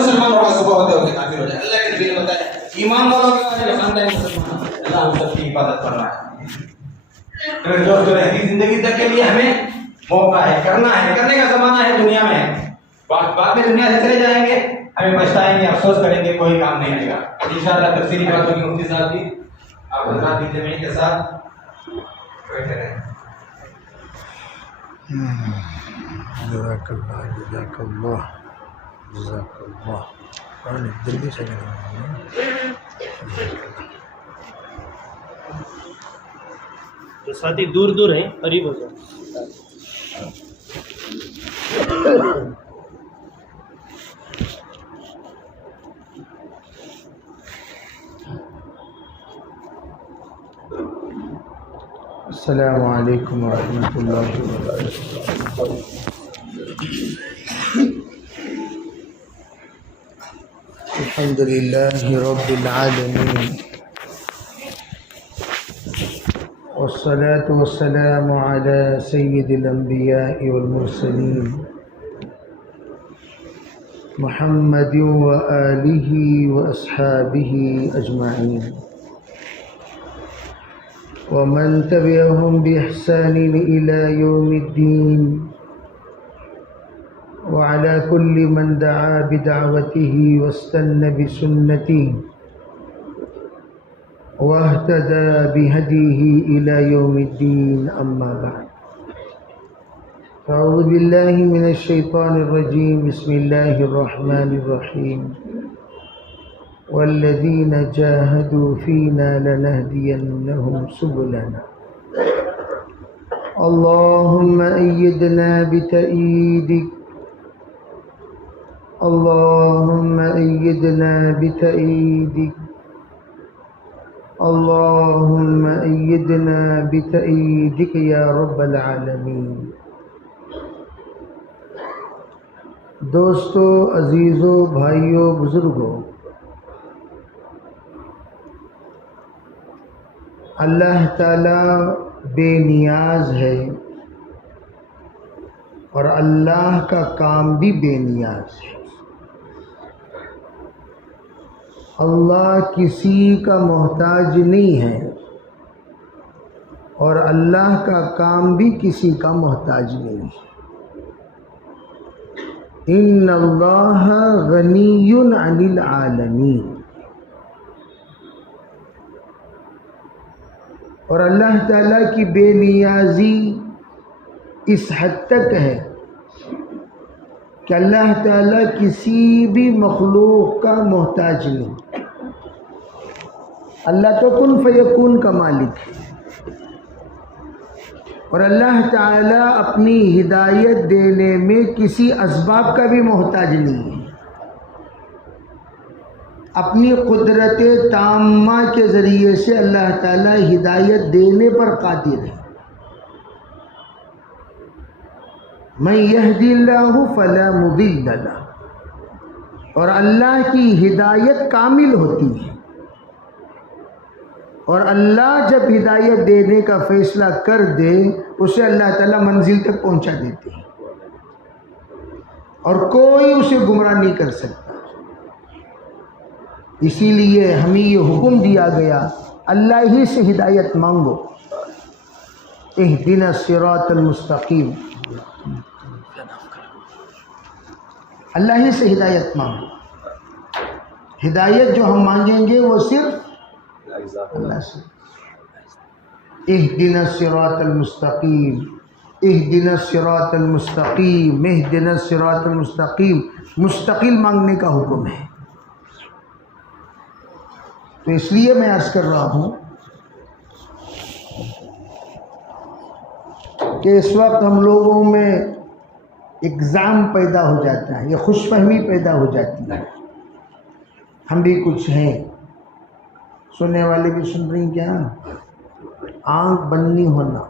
مسلمان ہوگا صبح ہوتے ہوتے کافر ہو جائے. اللہ کے نبی نے بتایا ایمان والوں کے خاندانی مسلمان اللہ ہم سب کی حفاظت کر رہا ہے. جو رہتی زندگی تک کے لیے ہمیں موقع ہے, کرنا ہے, کرنے کا زمانہ ہے دنیا میں. بعد میں دنیا سے چلے جائیں گے, ہمیں پچھتائیں گے, افسوس کریں گے, کوئی کام نہیں آئے گا. انشاءاللہ تفصیلی بات ہوگی مفتی صاحب کی. آپ حضرات بھی جمعیت کے ساتھ بیٹھے رہیں. جزاک اللہ جزاک اللہ جزاک اللہ. جلدی سے جو ساتھی دور دور ہیں قریب ہو جائیں. السلام علیکم ورحمۃ اللہ وبرکاتہ. الحمد للہ رب العالمین والصلاة والسلام على سید الانبیاء والمرسلین محمد وآلہ واصحابہ اجمعین ومن تبعهم بإحسان إلى يوم الدين وعلى كل من دعا بدعوته واستنى بسنته واهتدى بهديه إلى يوم الدين. أما بعد أعوذ بالله من الشيطان الرجيم. بسم الله الرحمن الرحيم. والذين جاهدوا فينا لنهدينهم سبلنا. اللهم أيدنا بتأييدك اللهم أيدنا بتأييدك اللهم أيدنا بتأييدك يا رب العالمين. دوستو, عزیزو, بھائیو, بزرگو, اللہ تعالی بے نیاز ہے اور اللہ کا کام بھی بے نیاز ہے. اللہ کسی کا محتاج نہیں ہے اور اللہ کا کام بھی کسی کا محتاج نہیں ہے. ان اللہ غنی عن العالمین. اور اللہ تعالیٰ کی بے نیازی اس حد تک ہے کہ اللہ تعالیٰ کسی بھی مخلوق کا محتاج نہیں. اللہ تو کن فیکون کا مالک ہے اور اللہ تعالیٰ اپنی ہدایت دینے میں کسی اسباب کا بھی محتاج نہیں ہے. اپنی قدرت تامہ کے ذریعے سے اللہ تعالیٰ ہدایت دینے پر قادر ہے. من یہدی اللہ فلا مضل لہ. اور اللہ کی ہدایت کامل ہوتی ہے اور اللہ جب ہدایت دینے کا فیصلہ کر دے اسے اللہ تعالیٰ منزل تک پہنچا دیتے ہیں اور کوئی اسے گمراہ نہیں کر سکتا. اسی لیے ہمیں یہ حکم دیا گیا اللہ ہی سے ہدایت مانگو. اہدنا الصراط المستقیم. اللہ ہی سے ہدایت مانگو. ہدایت جو ہم مانگیں گے وہ صرف اللہ سے. اہدنا الصراط المستقیم اہدنا الصراط المستقیم اہدنا الصراط المستقیم. مستقل مانگنے کا حکم ہے. تو اس لیے میں عرض کر رہا ہوں کہ اس وقت ہم لوگوں میں اگزام پیدا ہو جاتا ہے, یہ خوش فہمی پیدا ہو جاتی ہے. ہم بھی کچھ ہیں, سننے والے بھی سن رہی ہیں کیا؟ آنکھ بند نہیں ہونا,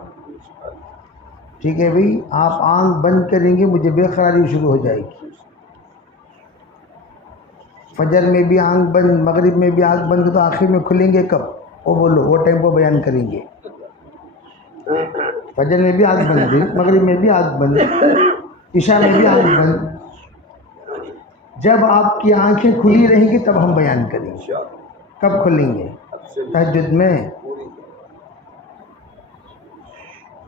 ٹھیک ہے بھائی. آپ آنکھ بند کریں گے مجھے بے قراری شروع ہو جائے گی. فجر میں بھی آنکھ بند, مغرب میں بھی آنکھ بند, تو آخر میں کھلیں گے کب؟ وہ بولو, وہ ٹائم کو بیان کریں گے. فجر میں بھی آنکھ بند, مغرب میں بھی آنکھ بند, عشاء میں بھی آنکھ بند. جب آپ کی آنکھیں کھلی رہیں گی تب ہم بیان کریں گے. کب کھلیں گے؟ تہجد میں.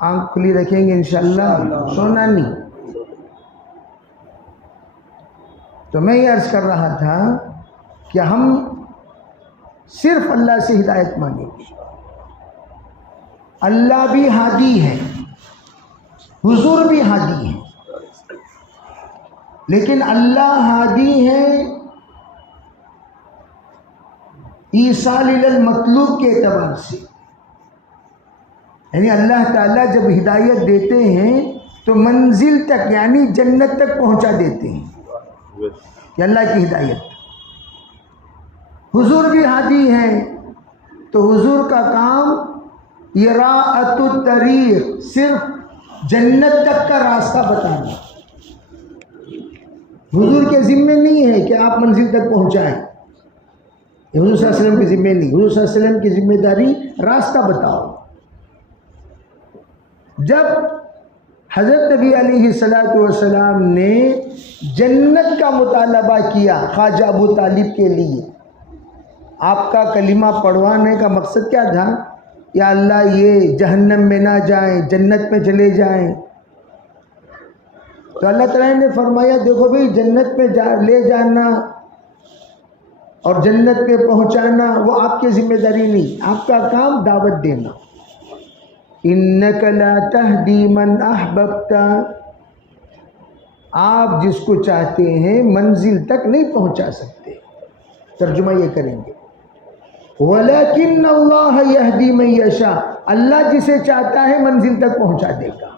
آنکھ کھلی رکھیں گے انشاءاللہ، سونا نہیں. تو میں یہ عرض کر رہا تھا کہ ہم صرف اللہ سے ہدایت مانگیں گے. اللہ بھی ہادی ہے، حضور بھی ہادی ہے، لیکن اللہ ہادی ہے ایصال المطلوب کے اعتبار سے. یعنی اللہ تعالیٰ جب ہدایت دیتے ہیں تو منزل تک یعنی جنت تک پہنچا دیتے ہیں، یہ اللہ کی ہدایت. حضور بھی ہادی ہے تو حضور کا کام اراءۃ الطریق، صرف جنت تک کا راستہ بتانا. حضور کے ذمے نہیں ہے کہ آپ منزل تک پہنچائیں، یہ حضور صلی اللہ علیہ وسلم کی ذمہ نہیں. حضور صلی اللہ علیہ وسلم کی ذمہ داری راستہ بتاؤ. جب حضرت نبی علیہ السلام نے جنت کا مطالبہ کیا خواجہ ابو طالب کے لیے، آپ کا کلمہ پڑھوانے کا مقصد کیا تھا؟ یا اللہ یہ جہنم میں نہ جائیں، جنت میں چلے جائیں. تو اللہ تعالیٰ نے فرمایا دیکھو بھئی جنت میں لے جانا اور جنت پہ پہنچانا وہ آپ کی ذمہ داری نہیں، آپ کا کام دعوت دینا. انک لا تہدی من احببت، آپ جس کو چاہتے ہیں منزل تک نہیں پہنچا سکتے. ترجمہ یہ کریں گے ولیکن اللہ یہدی من یشاء، اللہ جسے چاہتا ہے منزل تک پہنچا دے گا.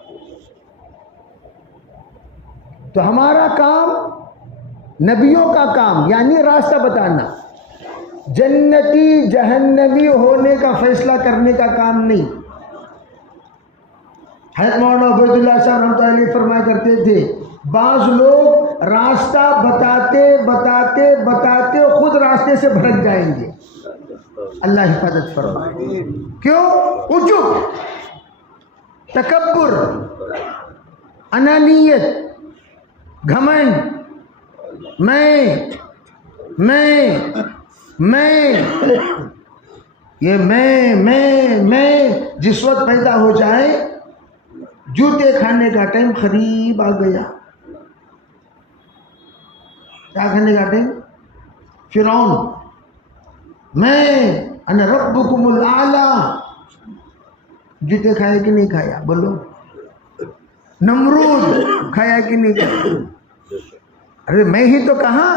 تو ہمارا کام نبیوں کا کام یعنی راستہ بتانا، جنتی جہنمی ہونے کا فیصلہ کرنے کا کام نہیں. حضرت مولانا عبید اللہ صاحب رحمۃ اللہ علیہ فرمایا کرتے تھے بعض لوگ راستہ بتاتے بتاتے بتاتے خود راستے سے بھٹک جائیں گے. اللہ حفاظت فرمائے. کیوں؟ عجب، تکبر، انانیت، گھمنڈ، یہ میں جس وقت پیدا ہو جائے جوتے کھانے کا ٹائم قریب آ گیا. کیا کھانے کا ٹائم؟ فرعون انا ربکم الاعلی، جوتے کھایا کہ نہیں کھایا بولو؟ نمرود کھایا کہ نہیں کھایا؟ ارے میں ہی تو کہا.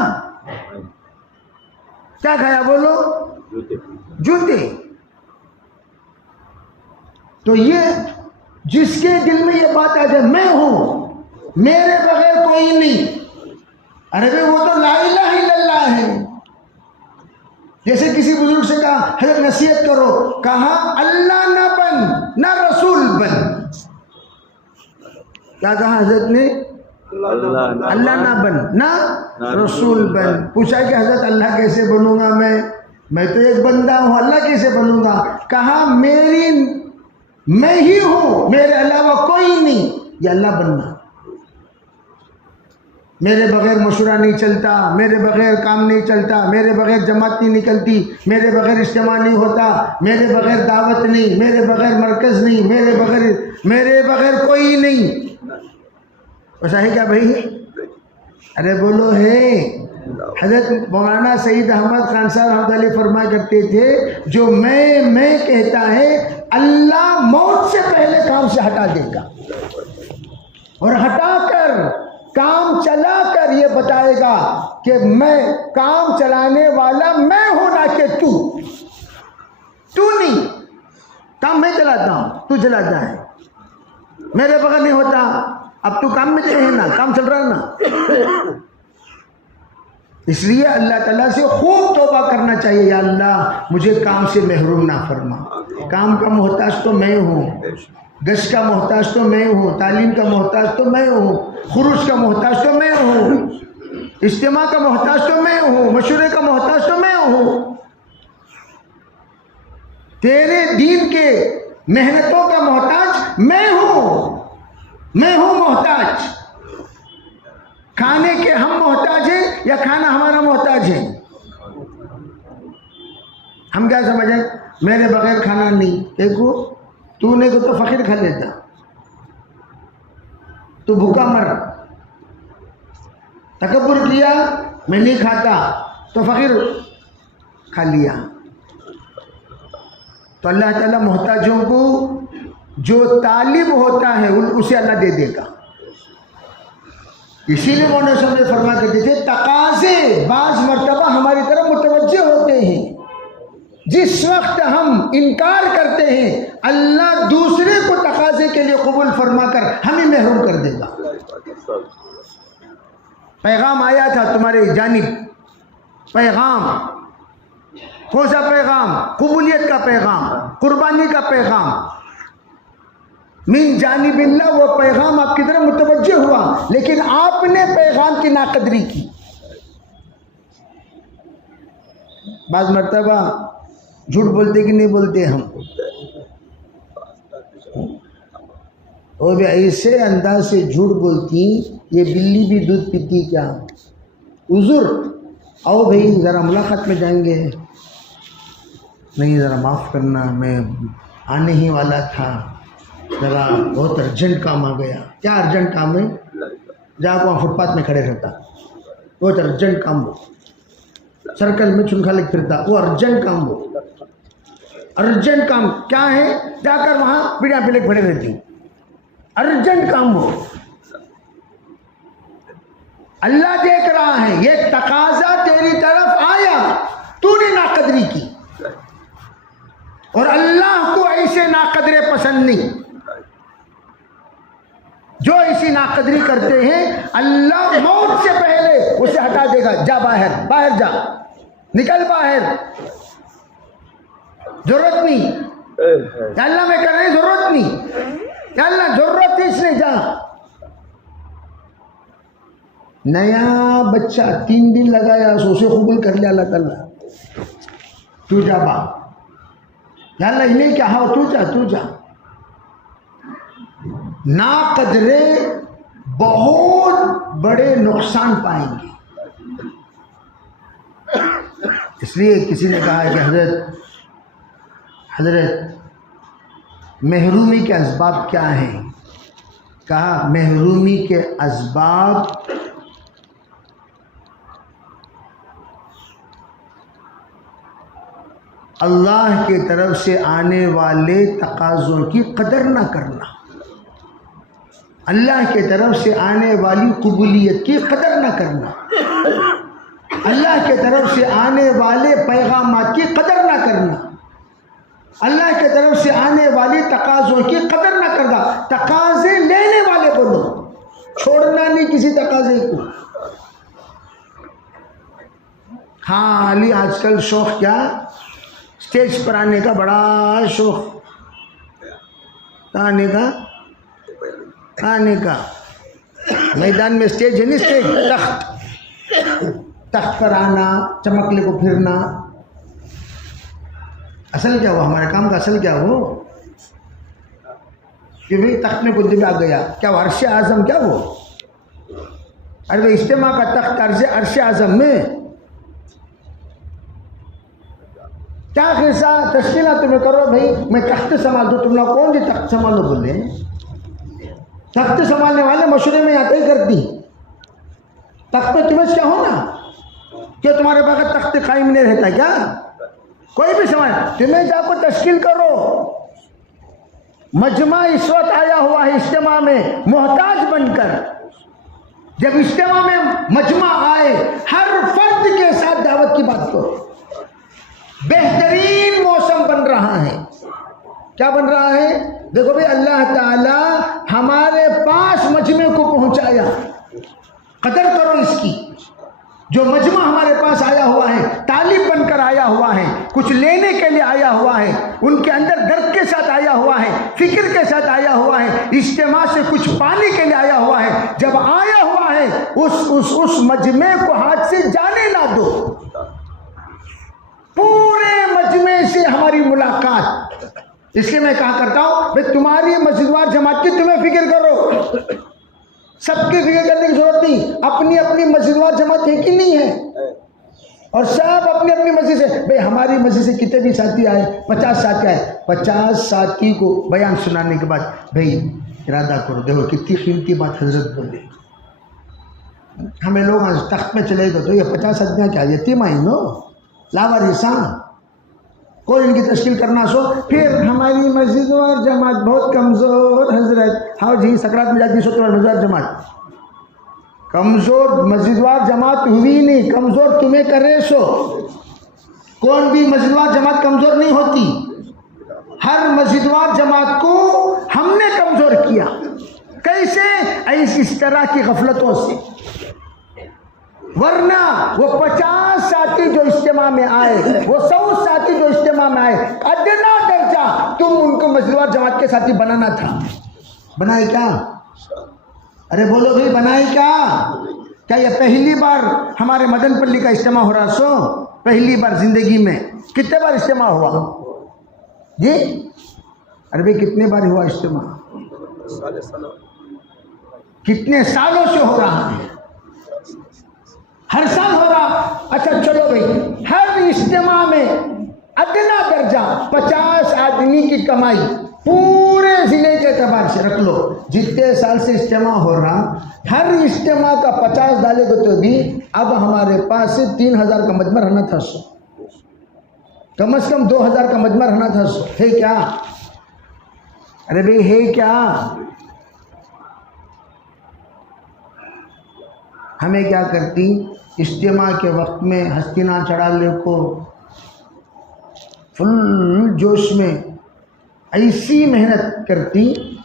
کیا کھایا بولو؟ جوتے. تو یہ جس کے دل میں یہ بات آ جائے میں ہوں، میرے بغیر کوئی نہیں، ارے بھائی وہ تو لا الہ الا اللہ ہے. جیسے کسی بزرگ سے کہا حضرت نصیحت کرو، کہا اللہ نہ بن نہ رسول بن. کیا کہا حضرت نے؟ اللہ نہ بن نہ رسول بن. پوچھا کہ حضرت اللہ کیسے بنوں گا؟ میں تو ایک بندہ ہوں، اللہ کیسے بنوں گا؟ کہا میں ہی ہوں، میرے علاوہ کوئی نہیں. یہ اللہ بننا. میرے بغیر مشورہ نہیں چلتا، میرے بغیر کام نہیں چلتا، میرے بغیر جماعت نہیں نکلتی، میرے بغیر اجتماع نہیں ہوتا، میرے بغیر دعوت نہیں، میرے بغیر مرکز نہیں، میرے بغیر کوئی نہیں. ایسا ہے کیا بھائی؟ ارے بولو ہے. حضرت مولانا سید احمد خان صاحب رحمۃ اللہ علیہ فرمایا کرتے تھے جو میں کہتا ہے اللہ موت سے پہلے کام سے ہٹا دے گا، اور ہٹا کر کام چلا کر یہ بتائے گا کہ میں کام چلانے والا میں ہوں نہ کہ تو نہیں. کام میں چلاتا ہوں، تو چلاتا ہے، میرے بغیر نہیں ہوتا. اب تو کام میں ہے نا، کام چل رہا ہے نا. اس لیے اللہ تعالیٰ سے خوب توبہ کرنا چاہیے، یا اللہ مجھے کام سے محروم نہ فرما. کام کا محتاج تو میں ہوں، گشت کا محتاج تو میں ہوں، تعلیم کا محتاج تو میں ہوں، خروج کا محتاج تو میں ہوں، اجتماع کا محتاج تو میں ہوں، مشورے کا محتاج تو میں ہوں. تیرے دین کے محنتوں کا محتاج میں ہوں محتاج. کھانے کے ہم محتاج ہیں یا کھانا ہمارا محتاج ہے؟ ہم کیا سمجھیں میرے بغیر کھانا نہیں، دیکھو تو نے تو فقیر کھا لیتا، تو بھوکا مر، تکبر کیا میں نہیں کھاتا تو فقیر کھا لیا۔ تو اللہ تعالیٰ محتاجوں کو جو طالب ہوتا ہے اسے اللہ دے دے گا۔ اسی لیے مولانا صاحب نے فرما کرتے تھے تقاضے بعض مرتبہ ہماری طرف متوجہ ہوتے ہیں، جس وقت ہم انکار کرتے ہیں اللہ دوسرے کو تقاضے کے لیے قبول فرما کر ہمیں محروم کر دے گا۔ پیغام آیا تھا تمہارے جانب، پیغام کون سا پیغام؟ قبولیت کا پیغام، قربانی کا پیغام من جانب اللہ، وہ پیغام آپ کی طرف متوجہ ہوا، لیکن آپ نے پیغام کی ناقدری کی۔ بعض مرتبہ جھوٹ بولتے کہ نہیں بولتے ہم، وہ بھی ایسے انداز سے جھوٹ بولتی یہ بلی بھی دودھ پیتی کیا؟ عذر، آؤ بھائی ذرا ملاقات میں جائیں گے، نہیں ذرا معاف کرنا میں آنے ہی والا تھا، ذرا بہت ارجنٹ کام آ گیا۔ کیا ارجنٹ کام ہے؟ جا کو وہاں فٹ پاتھ میں کھڑے رہتا، بہت ارجنٹ کام، وہ سرکل میں چنکھا لگ پھرتا، وہ ارجنٹ کام، وہ ارجنٹ کام کیا ہے؟ جا کر وہاں پیڑیا پلک کھڑے رہتی، ارجنٹ کام وہ۔ اللہ دیکھ رہا ہے یہ تقاضا تیری طرف آیا، تو نے ناقدری کی، اور اللہ کو ایسے ناقدرے پسند نہیں۔ جو ایسی ناقدری کرتے ہیں اللہ موت سے پہلے اسے ہٹا دے گا، جا باہر، باہر جا، نکل باہر، ضرورت نہیں، یا اللہ میں کر رہے ضرورت نہیں، یا اللہ ضرورت ہے اس نے، جا۔ نیا بچہ 3 دن لگایا سو اسے قبول کر لیا اللہ تعالیٰ، تو جا با، یا اللہ انہیں کیا ہو، تو جا، تو جا۔ ناقدرے بہت بڑے نقصان پائیں گے۔ اس لیے کسی نے کہا کہ حضرت محرومی کے اسباب کیا ہیں؟ کہا محرومی کے اسباب اللہ کی طرف سے آنے والے تقاضوں کی قدر نہ کرنا، اللہ کی طرف سے آنے والی قبولیت کی قدر نہ کرنا، اللہ کی طرف سے آنے والے پیغامات کی قدر نہ کرنا، اللہ کی طرف سے آنے والی تقاضوں کی قدر نہ کرنا۔ تقاضے لینے والے بولو، چھوڑنا نہیں کسی تقاضے کو۔ ہاں علی آج کل شوق کیا؟ اسٹیج پر آنے کا بڑا شوق، آنے کا میدان میں اسٹیج ہے نا، اسٹیج، تخت پر آنا، چمکلے کو پھرنا، اصل کیا ہوا؟ ہمارے کام کا اصل کیا ہو کہ بھئی تخت میں کچھ بھی آ گیا، کیا وہ عرش اعظم کیا وہ؟ ارے بھئی اجتماع کا تخت عرش اعظم میں کیا خیصہ تشکیلات تمہیں کرو بھئی میں تخت سنبھال دوں، تم لوگ کون جی تخت سنبھالو بولے؟ تخت سنبھالنے والے مشورے میں آتے ہی کرتی، تخت پہ تمہیں کیا ہونا؟ کیا تمہارے پاس تخت قائم نہیں رہتا کیا؟ کوئی بھی سمجھ، تمہیں جا کو تشکیل کرو۔ مجمع اس وقت آیا ہوا ہے اجتماع میں محتاج بن کر، جب اجتماع میں مجمع آئے ہر فرد کے ساتھ دعوت کی بات کرو۔ بہترین موسم بن رہا ہے، کیا بن رہا ہے؟ دیکھو بھئی اللہ تعالی ہمارے پاس مجمع کو پہنچایا، قدر کرو اس کی۔ جو مجمع ہمارے پاس آیا ہوا ہے، طالب بن کر آیا ہوا ہے، کچھ لینے کے لیے آیا ہوا ہے، ان کے اندر درد کے ساتھ آیا ہوا ہے، فکر کے ساتھ آیا ہوا ہے، اجتماع سے کچھ پانے کے لیے آیا ہوا ہے۔ جب آیا ہوا ہے اس مجمع کو ہاتھ سے جانے نہ دو۔ پورے مجمع سے ہماری ملاقات، اس لیے میں کہا کرتا ہوں کہ تمہاری مسجد وار جماعت کی تمہیں فکر کرو، سب کی فکر کرنے کی ضرورت نہیں. اپنی اپنی مسجد وار جماعت ہے کہ نہیں ہے؟ اور سب اپنی اپنی مسجد سے. بھئی ہماری مسجد سے کتنے بھی ساتھی آئے, 50 ساتھی آئے, 50 ساتھی کو بیان سنانے کے بعد بھئی ارادہ کرو, دیکھو کتنی قیمتی بات حضرت بولے. ہمیں لوگ آج تخت میں چلے گئے تو یہ 50 آدمیاں کیا یتیم آئی نو, لاوارثاں, کوئی ان کی تشکیل کرنا سو. پھر ہماری مسجد اور جماعت بہت کمزور حضرت. ہاں جی سکرات میں جاتی سو تو مسجد وار جماعت کمزور, مسجد وار جماعت ہوئی نہیں, کمزور تمہیں کرے سو. کون بھی مسجد وار جماعت کمزور نہیں ہوتی, ہر مسجد وار جماعت کو ہم نے کمزور کیا. کیسے؟ اس طرح کی غفلتوں سے. ورنہ وہ 50 ساتھی جو اجتماع میں آئے, وہ 100 ساتھی جو اجتماع میں آئے, ادنا درجہ تم ان کو مسجد وار جماعت کے ساتھی بنانا تھا. بنائے کیا؟ ارے بولو بھائی بنائے کیا؟ کیا یہ پہلی بار ہمارے مدن پلی کا اجتماع ہو رہا سو؟ پہلی بار زندگی میں. کتنے بار اجتماع ہوا جی؟ ارے بھائی کتنے بار ہوا اجتماع؟ کتنے سالوں سے ہو رہا ہے؟ ہر سال ہو رہا. اچھا چلو بھائی, ہر اجتماع میں ادنا درجہ 50 آدمی کی کمائی پورے ضلع کے اعتبار سے رکھ لو. جتنے سال سے اجتماع ہو رہا, ہر اجتماع کا 50 ڈالے گا تو بھی اب ہمارے پاس 3000 کا مجمع رہنا تھا سو. کم از کم 2000 کا مجمع رہنا تھا سو. ہے کیا؟ ارے بھائی ہے کیا؟ ہمیں کیا کرتی, اجتماع کے وقت میں ہستینا چڑھالے کو فل جوش میں ایسی محنت کرتی,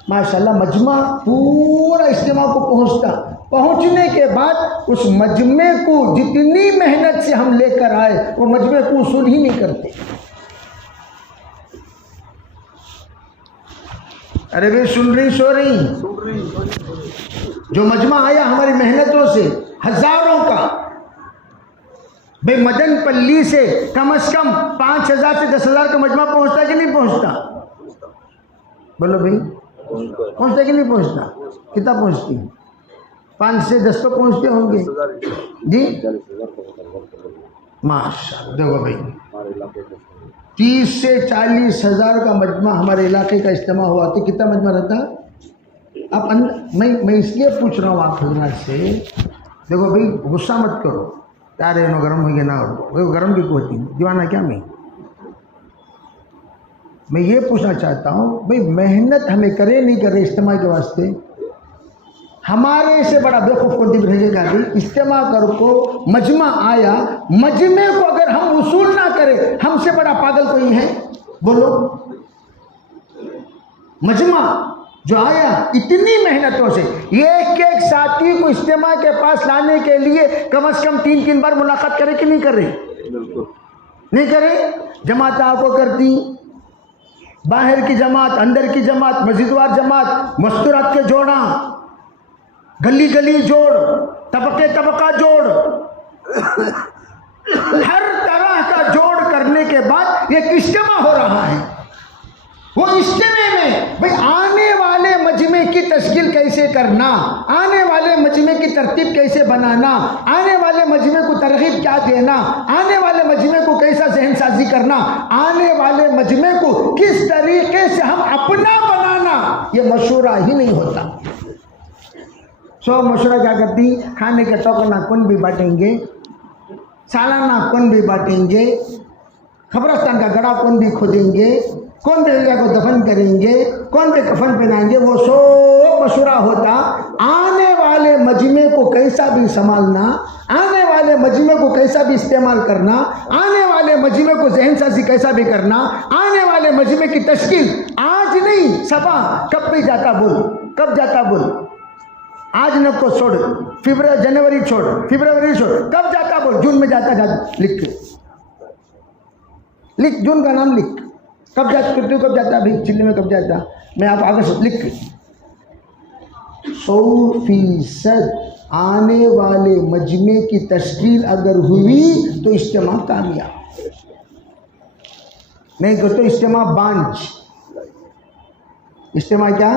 ماشاءاللہ مجمع پورا اجتماع کو پہنچتا. پہنچنے کے بعد اس مجمع کو جتنی محنت سے ہم لے کر آئے وہ مجمع کو وصول ہی نہیں کرتے. ارے بھائی سن رہی سو رہی؟ جو مجمع آیا ہماری محنتوں سے ہزاروں کا, بھئی مدن پلی سے کم از کم 5000 سے 10,000 کا مجمع پہنچتا کہ نہیں پہنچتا؟ بولو بھئی پہنچتا کہ نہیں پہنچتا؟ کتنا پہنچتی؟ 5 سے 10 تو پہنچتے ہوں گے جی. ماشاءاللہ دیکھو بھئی 30 سے 40 ہزار کا مجمع ہمارے علاقے کا اجتماع ہوا تو کتنا مجمع رہتا؟ اب میں اس لیے پوچھ رہا ہوں آپ حضرات سے, دیکھو بھئی غصہ مت کرو یار, انہوں گرم ہوئی گیا نہ گرم بھی کو ہوتی دیوانہ کیا. میں یہ پوچھنا چاہتا ہوں بھئی محنت ہمیں کرے نہیں کرے اجتماع کے واسطے. ہمارے سے بڑا بیوقوف کو دل رہے گا بھئی اجتماع کر کو مجمع آیا, مجمع کو اگر ہم وصول نہ کرے ہم سے بڑا پاگل کوئی ہے؟ بولو. مجمع جو آیا اتنی محنتوں سے, ایک ایک ساتھی کو اجتماع کے پاس لانے کے لیے کم از کم 3 بار ملاقات کرے کہ نہیں کرے؟ نہیں کرے. جماعت آپ کو کرتی, باہر کی جماعت, اندر کی جماعت, مسجد وار جماعت, مستورات کے جوڑا, گلی گلی جوڑ, طبقے طبقہ جوڑ, ہر طرح کا جوڑ کرنے کے بعد ایک اجتماع ہو رہا ہے. وہ اجتماع میں بھئی آنے والے مجمع کی تشکیل کیسے کرنا, آنے والے مجمع کی ترتیب کیسے بنانا, آنے والے مجمع کو ترغیب کیا دینا, آنے والے مجمع کو کیسا ذہن سازی کرنا, آنے والے مجمع کو کس طریقے سے ہم اپنا بنانا, یہ مشورہ ہی نہیں ہوتا. سو مشورہ کیا کرتی, کھانے کے ٹوکنا کون بھی بانٹیں گے, سالانہ کون بھی بانٹیں گے, قبرستان کا گڑھا کون بھی کھودیں گے, کون بھی لڑکا کو دفن کریں گے, کون بھی کفن پہنائیں گے. وہ سو مشورہ ہوتا. آنے والے مجمع کو کیسا بھی سنبھالنا, آنے والے مجمع کو کیسا بھی استعمال کرنا, آنے والے مجمع کو ذہن سازی کیسا بھی کرنا, آنے والے مجمع کی تشکیل آج نہیں صبا کب بھی جاتا بول, کب جاتا بول, آج نہ کو چھوڑ, جنوری چھوڑ, فبروری چھوڑ, کب جاتا بول, جون میں جاتا, لکھ جون کا نام لکھ, کب جاتا, کب جاتا بھائی چلی میں کب جاتا, میں آپ آگے سے لکھ. 100% آنے والے مجمع کی تشکیل اگر ہوئی تو اجتماع کامیاب, نہیں تو اجتماع بانج. اجتماع کیا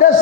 10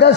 10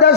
10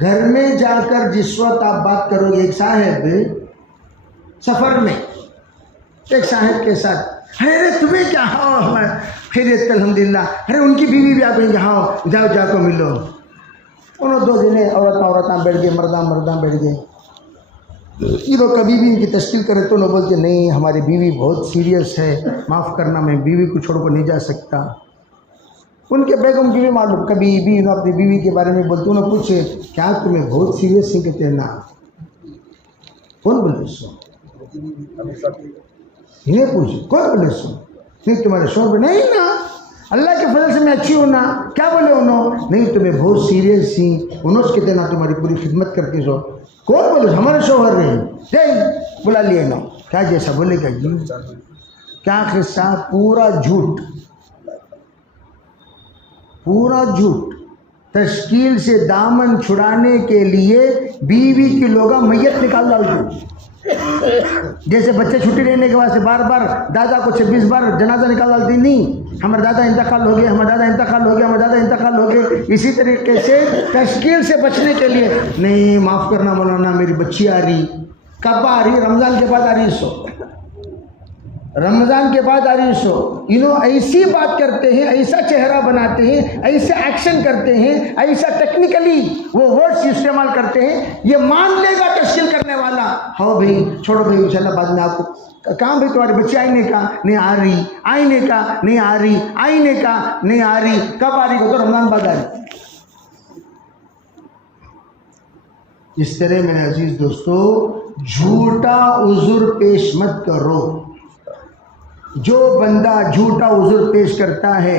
گھر میں جا کر جس وقت آپ بات کرو گے، ایک صاحب سفر میں ایک صاحب کے ساتھ، ارے تمہیں کیا ہو، خیریت الحمدللہ، ارے ان کی بیوی بھی آپ کہیں ہاؤ جاؤ جا کو ملو. انہوں 2 دن عورتاں بیٹھ گئے، مرداں بیٹھ گئے. یہ لوگ کبھی بھی ان کی تشکیل کرے تو انہوں بولتے نہیں ہماری بیوی بہت سیریس ہے، معاف کرنا میں بیوی کو چھوڑ کر نہیں جا سکتا. ان کے بیگم کی بھی معلوم، کبھی بھی انہوں اپنی بیوی کے بارے میں بولتے، انہوں پوچھے کیا تمہیں بہت سیریس ہے؟ کہتے ہیں نا. کون بولے سو؟ انہیں پوچھے کون بولے سو؟ نہیں تمہارے شوہر پہ نہیں نا، اللہ کے فضل سے میں اچھی ہوں نا. کیا بولے انہوں؟ نہیں تمہیں بہت سیریس تھی. انہوں سے کہتے نا تمہاری پوری خدمت کرتے سو. کون بولے؟ ہمارے شوہر نہیں. بلا لیے نا. کیا جیسا بولے گا جی؟ کیا قصہ؟ پورا جھوٹ، پورا جھوٹ. تشکیل سے دامن چھڑانے کے لیے بیوی کی لوگ میت نکال ڈالتے، جیسے بچے چھٹی رہنے کے واسطے بار بار دادا کو 26 بار جنازہ نکال ڈالتی. نہیں، ہمارے دادا انتقال ہو گئے، ہمارے دادا انتقال ہو گیا، ہمارے دادا انتقال ہو گئے. اسی طریقے سے تشکیل سے بچنے کے لیے نہیں، معاف کرنا مولانا میری بچی آ رہی. کب آ رہی؟ رمضان کے بعد آ رہی. رمضان کے بعد آ رہی سو. انہوں ایسی بات کرتے ہیں، ایسا چہرہ بناتے ہیں، ایسا ایکشن کرتے ہیں، ایسا ٹیکنیکلی وہ ورڈز استعمال کرتے ہیں. یہ مان لے گا تشکیل کرنے والا، ہاں بھائی چھوڑو بھائی انشاءاللہ بعد میں آپ کو کام. بھائی تمہاری بچی آئینے کا نہیں آ رہی، آئینے کا نہیں آ رہی، آئینے کا نہیں آ رہی. کب آ رہی؟ تو رمضان بعد آ رہی. اس طرح میرے عزیز دوستو جھوٹا عذر پیش مت کرو. جو بندہ جھوٹا عذر پیش کرتا ہے،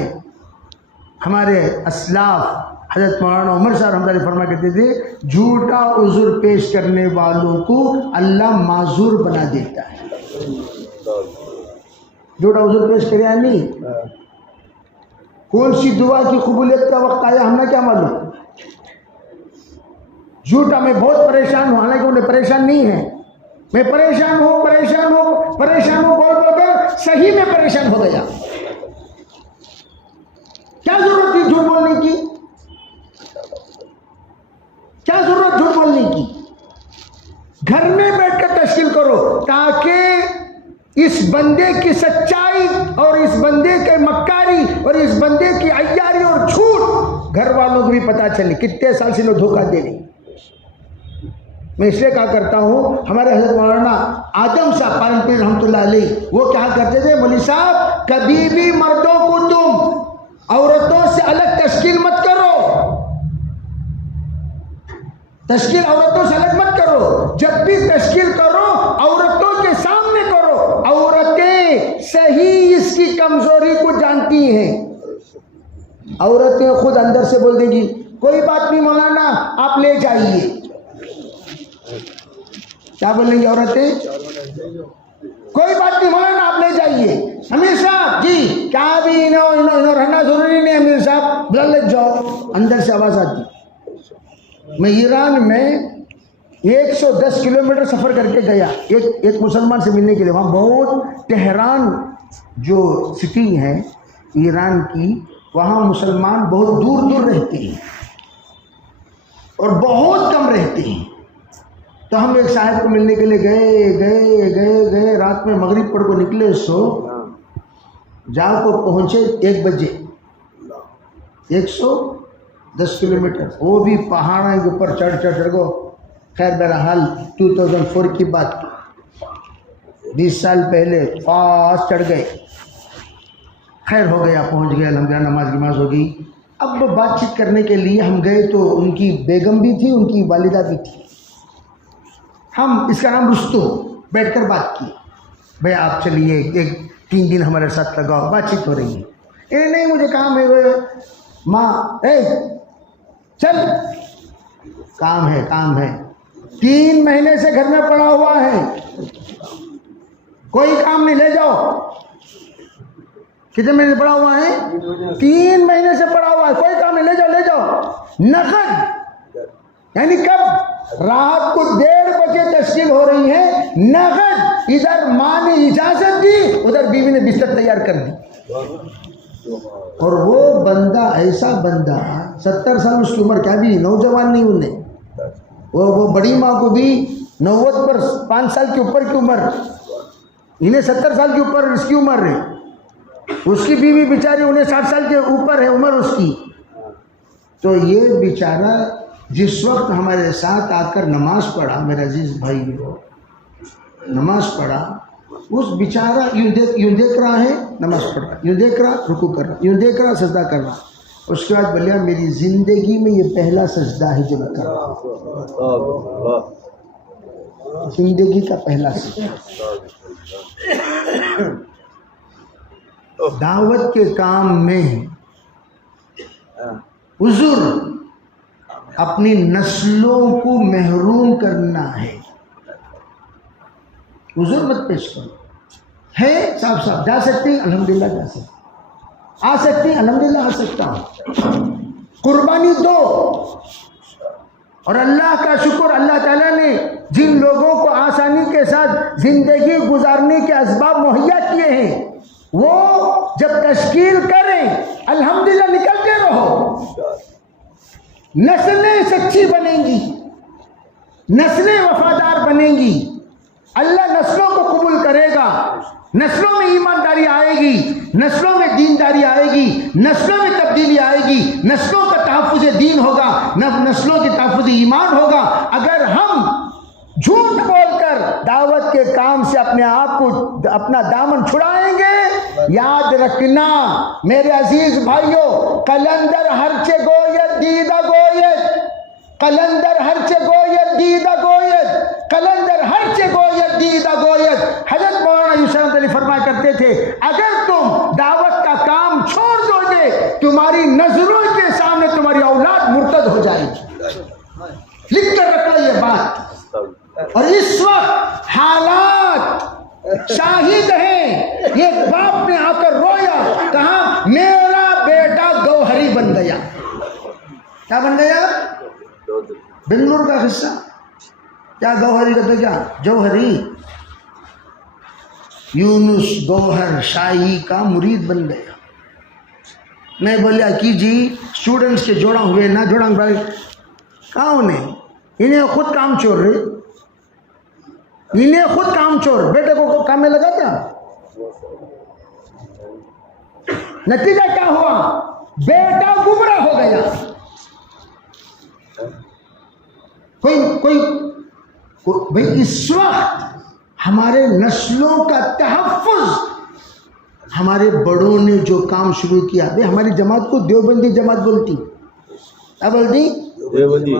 ہمارے اسلاف حضرت مولانا عمر صاحب رحمۃ اللہ علیہ فرما کرتے تھے جھوٹا عذر پیش کرنے والوں کو اللہ معذور بنا دیتا ہے. جھوٹا عذر پیش کریا نہیں. کون سی دعا کی قبولیت کا وقت آیا ہم نے کیا معلوم. جھوٹا میں بہت پریشان ہوں، حالانکہ انہیں پریشان نہیں ہے. میں پریشان ہوں بول کر صحیح میں پریشان ہو گیا. کیا ضرورت تھی جھوٹ بولنے کی؟ کیا ضرورت جھوٹ بولنے کی؟ گھر میں بیٹھ کر تشکیل کرو تاکہ اس بندے کی سچائی اور اس بندے کے مکاری اور اس بندے کی عیاری اور جھوٹ گھر والوں کو بھی پتا چلے. کتنے سال سے لوگ دھوکہ دے رہے. میں اس لیے کہا کرتا ہوں، ہمارے حضرت مولانا آدم صاحب پارنپور رحمۃ اللہ علیہ وہ کہا کرتے تھے مولوی صاحب کبھی بھی مردوں کو تم عورتوں سے الگ تشکیل مت کرو. تشکیل عورتوں سے الگ مت کرو. جب بھی تشکیل کرو عورتوں کے سامنے کرو. عورتیں صحیح اس کی کمزوری کو جانتی ہیں. عورتیں خود اندر سے بول دیں گی کوئی بات نہیں مولانا آپ لے جائیے. کیا بولیں گی عورتیں؟ کوئی بات نہیں مولانا آپ لے جائیے. امیر صاحب جی کیا بھی انہوں رہنا ضروری نہیں. امیر صاحب بلا لے جاؤ. اندر سے آواز آتی. میں ایران میں 110 کلومیٹر سفر کر کے گیا ایک مسلمان سے ملنے کے لیے. وہاں بہت تہران جو سٹی ہے ایران کی، وہاں مسلمان بہت دور دور رہتے ہیں اور بہت کم رہتے ہیں. تو ہم ایک صاحب کو ملنے کے لیے گئے. رات میں مغرب پڑھ کو نکلے سو جا کو پہنچے 1 بجے. 110 کلومیٹر وہ بھی پہاڑوں کے اوپر چڑھ گو. خیر بہرحال 2004 کی بات کی، 20 سال پہلے پاس چڑھ گئے. خیر ہو گیا، پہنچ گئے الحمدللہ. نماز ہو گئی. اب بات چیت کرنے کے لیے ہم گئے تو ان کی بیگم بھی تھی، ان کی والدہ بھی تھی. ہم اس کا نام رستو بیٹھ کر بات کی. بھائی آپ چلیے 3 دن ہمارے ساتھ لگاؤ. بات چیت ہو رہی ہے. نہیں مجھے کام ہے. ماں چل کام ہے. 3 مہینے سے گھر میں پڑا ہوا ہے، کوئی کام نہیں. لے جاؤ. کتنے مہینے سے پڑا ہوا ہے؟ 3 مہینے سے پڑا ہوا ہے، کوئی کام نہیں. لے جاؤ. نقد یعنی کب؟ رات کو 1:30 بجے تشکیل ہو رہی ہے. نقد ادھر ماں نے اجازت دی، ادھر بیوی نے بستر تیار کر دی. اور وہ بندہ ایسا بندہ 70 سال اس کی عمر، کیا بھی نوجوان نہیں. انہیں وہ بڑی ماں کو بھی 90 پر 5 سال کے اوپر کی عمر, انہیں 70 سال کے اوپر اس کی عمر ہے, اس کی بیوی بیچاری انہیں 60 سال کے اوپر ہے عمر اس کی. تو یہ بیچارہ جس وقت ہمارے ساتھ آ کر نماز پڑھا, میرے عزیز بھائی نماز پڑھا, اس بیچارہ یوں دیکھ رہا ہے نماز پڑھ رہا, یوں دیکھ رہا رکوع کر رہا, یوں دیکھ رہا سجدہ کر رہا. اس کے بعد بولیا میری زندگی میں یہ پہلا سجدہ ہے جو میں کر رہا ہوں, زندگی کا پہلا سجدہ. دعوت کے کام میں حضور اپنی نسلوں کو محروم کرنا ہے. حضور مت پیش کرو, ہے صاحب جا سکتے ہیں الحمدللہ, جا سکتے آ سکتے ہیں الحمدللہ آ سکتا ہوں, قربانی دو. اور اللہ کا شکر, اللہ تعالیٰ نے جن لوگوں کو آسانی کے ساتھ زندگی گزارنے کے اسباب مہیا کیے ہیں, وہ جب تشکیل کریں الحمدللہ نکلتے رہو. نسلیں سچی بنیں گی, نسلیں وفادار بنیں گی, اللہ نسلوں کو قبول کرے گا, نسلوں میں ایمانداری آئے گی, نسلوں میں دینداری آئے گی, نسلوں میں تبدیلی آئے گی, نسلوں کا تحفظ دین ہوگا, نسلوں کے تحفظ ایمان ہوگا. اگر ہم جھوٹ بول کر دعوت کے کام سے اپنے آپ کو اپنا دامن چھڑائیں گے, یاد رکھنا میرے عزیز بھائیوں, قلندر ہرچے گوید دیدہ گوید, قلندر ہرچے گوید دیدہ گوید, قلندر ہرچے گوید دیدہ گوید. حضرت مولانا یوسف احمد علی فرمایا کرتے تھے اگر تم دعوت کا کام چھوڑ دو گے تمہاری نظروں کے سامنے تمہاری اولاد مرتد ہو جائے گی. لکھ کر رکھنا یہ بات. اور اس وقت حالات شاہد ہیں, یہ باپ نے آ کر رویا, کہا میرا بیٹا گوہری بن گیا. کیا بن گیا؟ بنگلور کا قصہ. کیا گوہری کہتے, کیا جوہری, یونس گوہر شاہی کا مرید بن گیا. میں بولیا کی جی اسٹوڈنٹس کے جوڑا ہوئے نہ جوڑا بھائی کہاں انہیں, انہیں خود کام چور رہے, انہیں خود کام چور, بیٹے کو کام میں لگا کیا؟ نتیجہ کیا ہوا؟ بیٹا گمراہ ہو گیا. کوئی بھئی اس وقت ہمارے نسلوں کا تحفظ ہمارے بڑوں نے جو کام شروع کیا. بھئی ہماری جماعت کو دیوبندی جماعت بولتی. کیا بولتی؟ دیوبندی.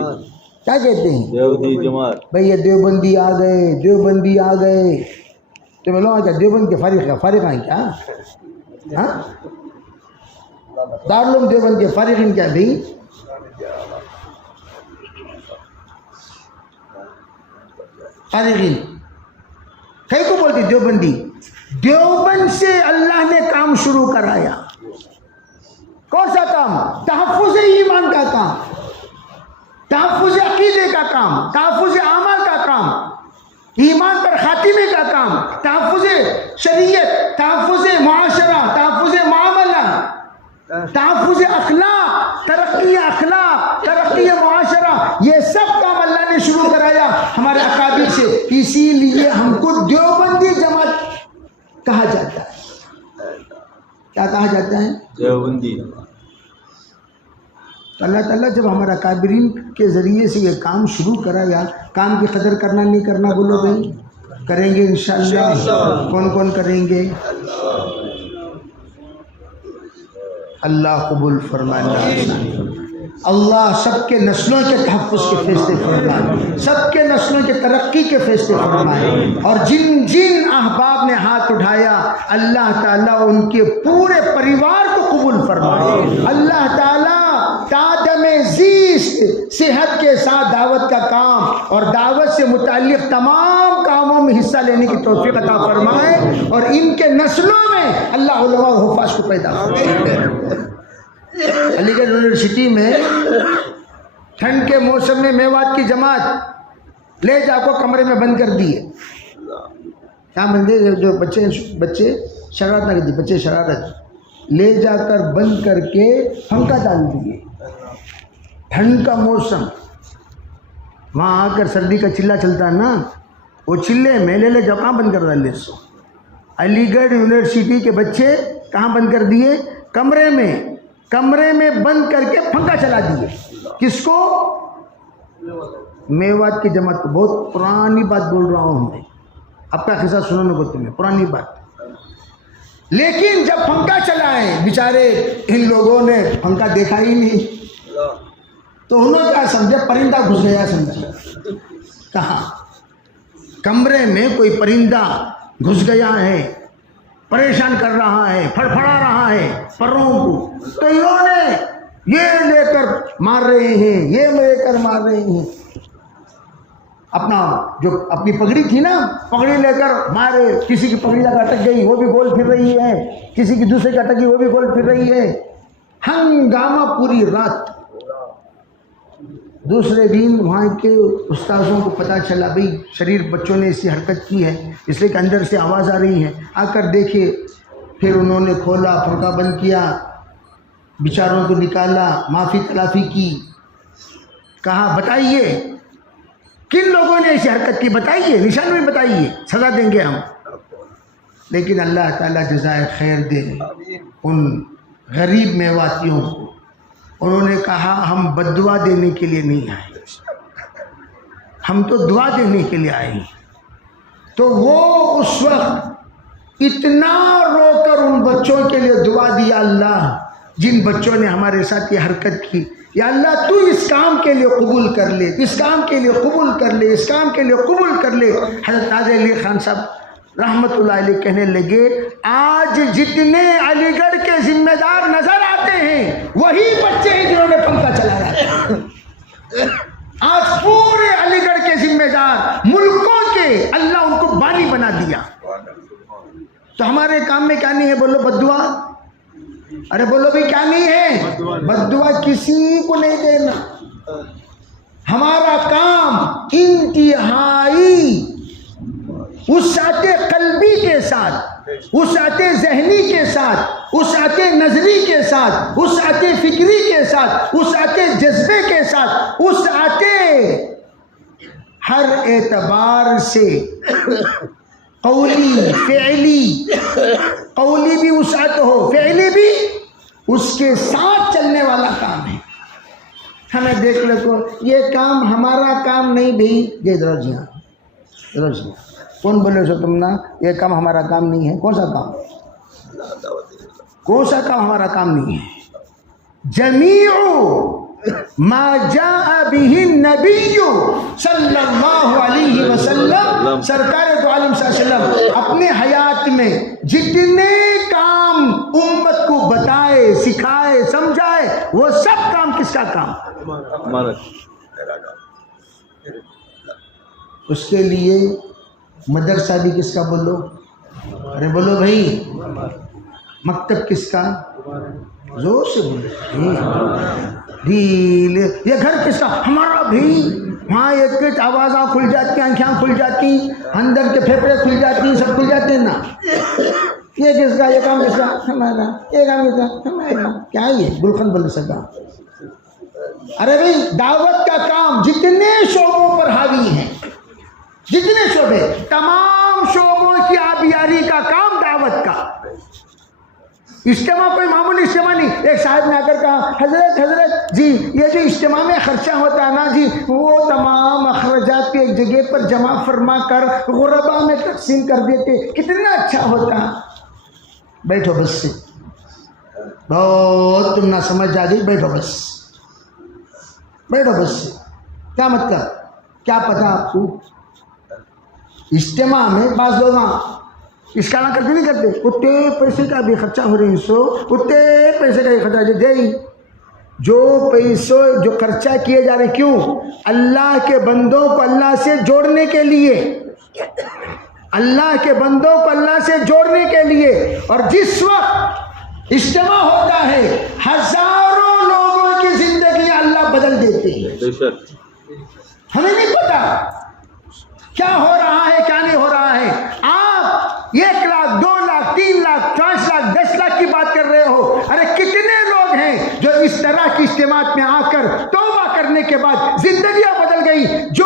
کیا کہتے ہیں؟ دیوبندی جماعت. بھئی یہ دیوبندی آ گئے, دیوبندی آ گئے. تو میں لوگوں کیا دیوبند کے فارغ ہیں کیا؟ ہاں, دارالعلوم دیوبند کے فارغین کیا بھئی؟ فارغین کئی کو بولتی دیوبندی. دیوبند سے اللہ نے کام شروع کرایا. کون سا کام؟ تحفظ ایمان کا کام, تحفظ عقیدے کا کام, تحفظ اعمال کا کام, ایمان پر خاتمے کا کام, تحفظ شریعت, تحفظ معاشرہ, تحفظ معاملہ, تحفظ اخلاق, ترقی اخلاق, ترقی معاشرہ, یہ سب کام اللہ نے شروع کرایا ہمارے اکابر سے. اسی لیے ہم کو دیوبندی جماعت کہا جاتا ہے. کیا کہا جاتا ہے؟ دیوبندی. اللہ تعالیٰ جب ہمارا اکابرین کے ذریعے سے یہ کام شروع کرایا, کام کی قدر کرنا نہیں کرنا بولو بھائی, کریں گے انشاءاللہ. کون کون کریں گے؟ اللہ قبول فرمائے. اللہ سب کے نسلوں کے تحفظ کے فیصلے فرمائے, سب کے نسلوں کے ترقی کے فیصلے فرمائے. اور جن جن احباب نے ہاتھ اٹھایا اللہ تعالیٰ ان کے پورے پریوار کو قبول فرمائے. اللہ تعالیٰ تادم زیست صحت کے ساتھ دعوت کا کام اور دعوت سے متعلق تمام کاموں میں حصہ لینے کی توفیق عطا فرمائے. اور ان کے نسلوں میں اللہ علماء و حفاظ کو پیدا فرمائے. علی گڑھ یونیورسٹی میں ٹھنڈ کے موسم میں میوات کی جماعت لے جا کو کمرے میں بند کر دیے. کیا بندے جو بچے شرارت نہ کرتی, بچے شرارت لے جا کر بند کر کے پنکھا ڈال دیے. ٹھنڈ کا موسم, وہاں آ کر سردی کا چلہ چلتا ہے نا, وہ چلے میلے لے جب کہاں بند کر ڈالے سو. علی گڑھ یونیورسٹی کے بچے کہاں بند کر دیے؟ کمرے میں بند کر کے پنکھا چلا دیے. کس کو؟ میوات کی جماعت کو. بہت پرانی بات بول رہا ہوں میں, آپ کا قصہ سننے کو تمہیں, پرانی بات. لیکن جب پنکھا چلائے بیچارے ان لوگوں نے پنکھا دیکھا ہی نہیں, تو انہوں نے کیا سمجھے؟ پرندہ گھس گیا سمجھے. کہاں؟ کمرے میں کوئی پرندہ گھس گیا ہے, پریشان کر رہا ہے, پھڑپھڑا رہا ہے پروں کو, تو انہوں نے یہ لے کر مار رہے ہیں, یہ لے کر مار رہے ہیں. اپنی پگڑی تھی نا, پگڑی لے کر مارے. کسی کی پگڑی لگا اٹک گئی, وہ بھی گول پھر رہی ہے. کسی کی دوسرے کی اٹک گئی, وہ بھی گول پھر رہی ہے. ہنگامہ پوری رات. دوسرے دن وہاں کے استاذوں کو پتہ چلا بھئی شریر بچوں نے ایسی حرکت کی ہے, اس لیے کہ اندر سے آواز آ رہی ہے. آ کر دیکھے, پھر انہوں نے کھولا, پنکھا بند کیا, بیچاروں کو نکالا, معافی تلافی کی. کہا بتائیے کن لوگوں نے ایسی حرکت کی, بتائیے, نشان میں بتائیے, سزا دیں گے ہم. لیکن اللہ تعالیٰ جزائے خیر دے ان غریب میواتیوں کو. انہوں نے کہا ہم بددعا دینے کے لیے نہیں آئے, ہم تو دعا دینے کے لیے آئے ہیں. تو وہ اس وقت اتنا رو کر ان بچوں کے لیے دعا دیا, اللہ جن بچوں نے ہمارے ساتھ یہ حرکت کی, یا اللہ تو اس کام کے لیے قبول کر لے, اس کام کے لیے قبول کر لے, اس کام کے لیے قبول کر لے. حضرت تاج علی خان صاحب رحمت اللہ علیہ کہنے لگے, آج جتنے علی گڑھ کے ذمہ دار نظر آتے ہیں وہی بچے ہیں جنہوں نے پنکھا چلایا ہے. آج پورے علی گڑھ کے ذمہ دار ملکوں کے اللہ ان کو بانی بنا دیا. تو ہمارے کام میں کیا نہیں ہے؟ بولو بددعا. ارے بولو بھی کیا نہیں ہے؟ بددعا کسی کو نہیں دینا. ہمارا کام انتہائی وسعت قلبی کے ساتھ, وسعت ذہنی کے ساتھ, وسعت نظری کے ساتھ, وسعت فکری کے ساتھ, وسعت جذبے کے ساتھ, وسعت ہر اعتبار سے قولی فعلی, قولی بھی وسعت ہو, فعلی بھی, اس کے ساتھ چلنے والا کام ہے. ہمیں دیکھ لے کو یہ کام ہمارا کام نہیں بھائی. یہ درجیاں کون بولے سو تم نا یہ کام ہمارا کام نہیں ہے؟ کون سا کام؟ کون سا کام ہمارا کام نہیں ہے؟ جمیع ما جاء به النبی صلی اللہ علیہ وسلم, سرکار دو عالم صلی اللہ علیہ وسلم اپنے حیات میں جتنے کام امت کو بتائے, سکھائے, سمجھائے, وہ سب کام کس کا کام؟ ہمارا. اس کے لیے مدرسہ بھی کس کا؟ بولو, ارے بولو بھائی. مکتب کس کا؟ زور سے بولو. یہ گھر کس کا؟ ہمارا بھی. وہاں ایک آوازاں کھل جاتی, آنکھیں کھل جاتی, اندر کے پھیپھڑے کھل جاتی, سب کھل جاتے ہیں نا. یہ کس کا؟ یہ کام کس کا؟ ہمارا. یہ کام کس کا؟ ہمارا. کیا یہ گلخن بن سکا؟ ارے بھائی دعوت کا کام جتنے شعبوں پر حاوی ہیں, جتنے شعبے, تمام شعبوں کی آبیاری کا کام دعوت کا. اجتماع کوئی معمولی اجتماع نہیں. ایک صاحب نے آ کر کہا حضرت جی یہ جو اجتماع میں خرچہ ہوتا ہے نا جی, وہ تمام اخراجات کو ایک جگہ پر جمع فرما کر غربا میں تقسیم کر دیتے, کتنا اچھا ہوتا. بیٹھو بس سے, بہت تم نہ سمجھ آ گئی. بیٹھو بس, بیٹھو بس سے. کیا مطلب؟ کیا پتا آپ کو؟ اجتماع میں بعض لوگ اس کا کرتے نہیں کرتے, اتنے پیسے کا بھی خرچہ ہو رہی, سو اتنے پیسے کا بھی خرچہ دے. جو پیسوں جو خرچہ کیے جا رہے, کیوں؟ اللہ کے بندوں کو اللہ سے جوڑنے کے لیے, اللہ کے بندوں کو اللہ سے جوڑنے کے لیے. اور جس وقت اجتماع ہوتا ہے ہزاروں لوگوں کی زندگی اللہ بدل دیتے ہیں. ہمیں نہیں پتا کیا ہو رہا ہے, کیا نہیں ہو رہا ہے. آپ 1 لاکھ 2 لاکھ 3 لاکھ 5 لاکھ 10 لاکھ کی بات کر رہے ہو. ارے کتنے لوگ ہیں جو اس طرح کی اجتماعات میں آ کر توبہ کرنے کے بعد زندگیاں بدل گئی. جو